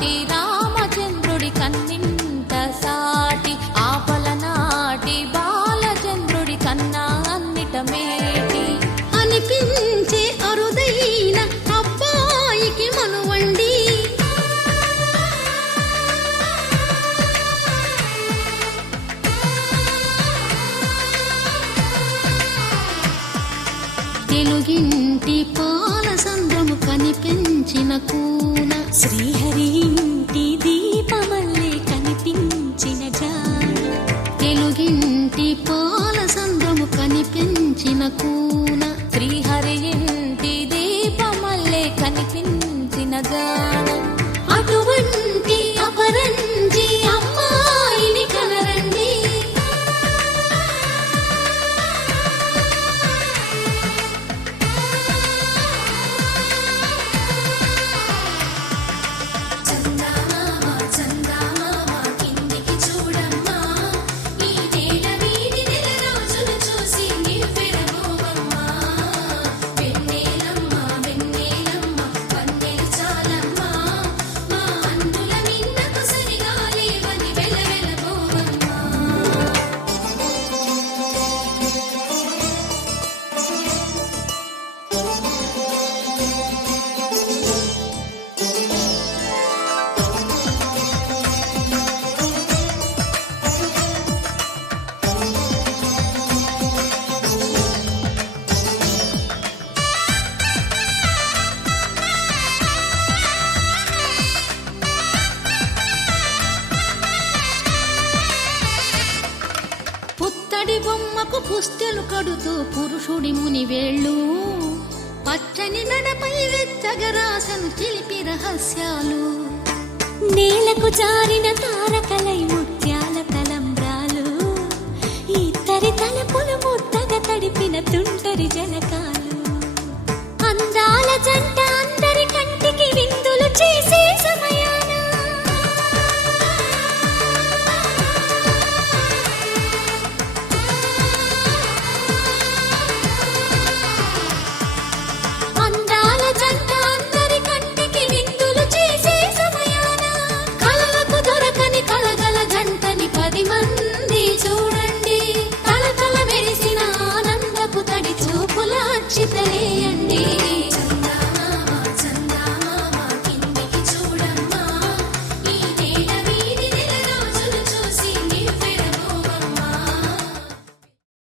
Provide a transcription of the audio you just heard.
నాటి రామచంద్రుడి కన్నింత సాటి ఆపలనాటి బాలచంద్రుడి కన్నా అన్నిట మేటి అనిపించే అరుదైన అబ్బాయికి మనువండి తెలుగింటి పాల సంద్రము కనిపించిన కూన శ్రీహరి ఇంటి దీపమల్లే కనిపించిన జాన తెలుగింటి పాల సంద్రము కనిపించిన కూన శ్రీహరి ఇంటి దీపమల్లే కనిపించిన గానం అటువంటి అపరంజి అమ్మాయిని కనరండి పుత్తడి బొమ్మకు పుస్తెలు కడుతూ పురుషుడి ముని వేళ్ళు పచ్చని నడపై వెచ్చగరాసను చిలిపి రహస్యాలు నేలకు జారిన తారకలై ముత్యాల తలంబ్రాలు ఇద్దరి తలపులు ముద్దగా తడిపిన తుంటరి జలకాలు అందాల జంట అందరి కంటికి విందులు చేసే సమయాన అందాల జంట అందరి కంటికి విందులు చేసే సమయాన కలలకు దొరకని కలగల జంటని 10 మంది